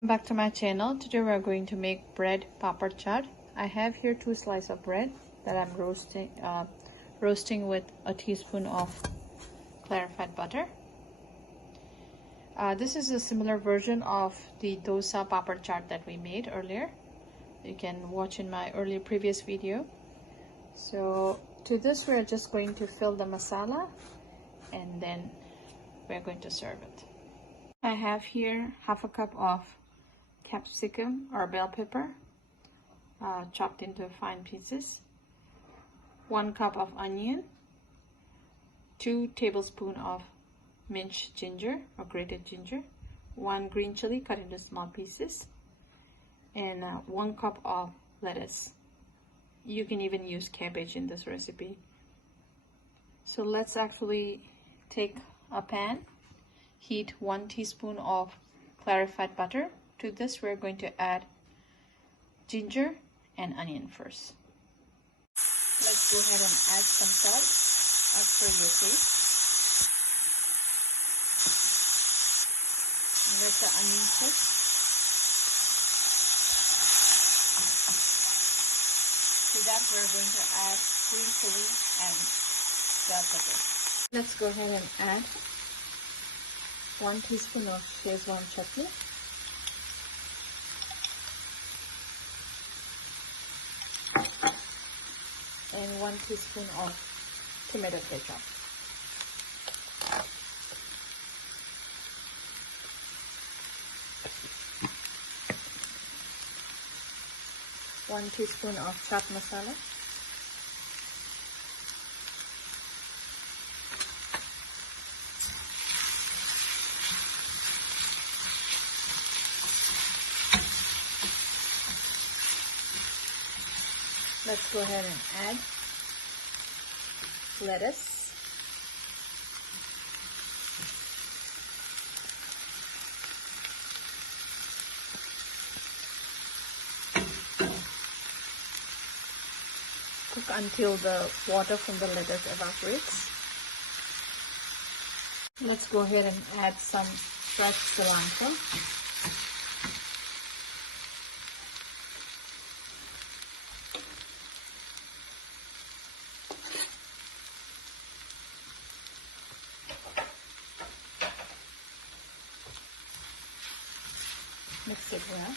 Back to my channel. Today we are going to make bread papad chaat. I have here 2 slices of bread that I'm roasting with a teaspoon of clarified butter. This is a similar version of the dosa papad chaat that we made earlier. You can watch in my earlier previous video. So to this we are just going to fill the masala and then we're going to serve it. I have here half a cup of capsicum or bell pepper chopped into fine pieces, 1 cup of onion, 2 tablespoons of minced ginger or grated ginger, 1 green chili cut into small pieces, and 1 cup of lettuce. You can even use cabbage in this recipe. So let's actually take a pan, heat 1 teaspoon of clarified butter. To this we're going to add ginger and onion first. Let's go ahead and add some salt as per your taste. Let the onion cook. To that we're going to add green chili and bell pepper. Let's go ahead and add 1 teaspoon of schezwan chutney. And 1 teaspoon of tomato ketchup. One teaspoon of chaat masala. Let's go ahead and add lettuce. Cook until the water from the lettuce evaporates. Let's go ahead and add some fresh cilantro. Mix it well.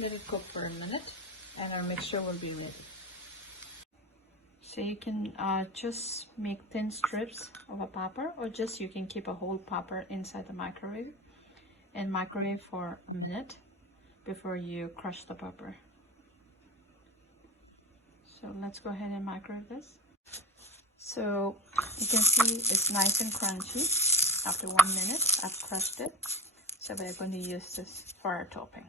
Let it cook for a minute and our mixture will be ready. So you can just make thin strips of a papad, or just you can keep a whole papad inside the microwave and microwave for a minute before you crush the pepper. So let's go ahead and microwave this. So you can see it's nice and crunchy. After 1 minute, I've crushed it. So we're going to use this for our topping.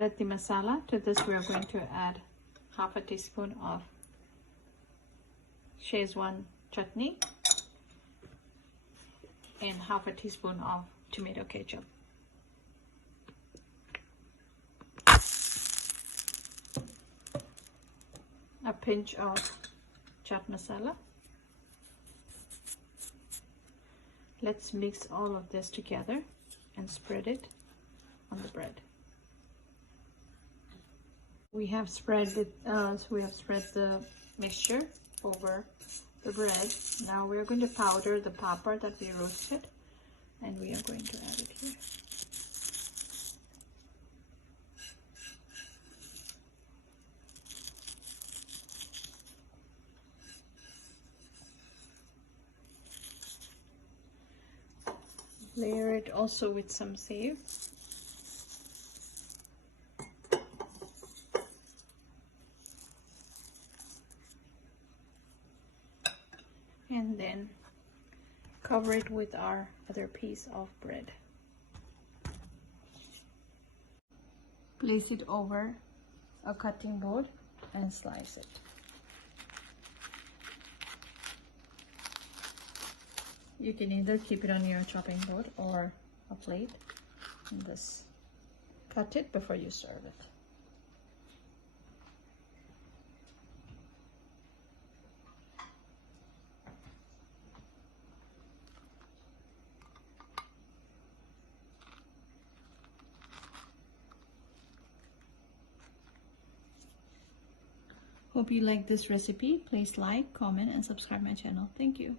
Add the masala. To this we are going to add half a teaspoon of schezwan chutney and half a teaspoon of tomato ketchup. A pinch of chaat masala. Let's mix all of this together and spread it on the bread. We have spread the mixture over the bread. Now we are going to powder the papad that we roasted, and we are going to add it here. Layer it also with some save. And then cover it with our other piece of bread. Place it over a cutting board and slice it. You can either keep it on your chopping board or a plate in this cut it before you serve it. Hope you like this recipe. Please like, comment, and subscribe my channel. Thank you.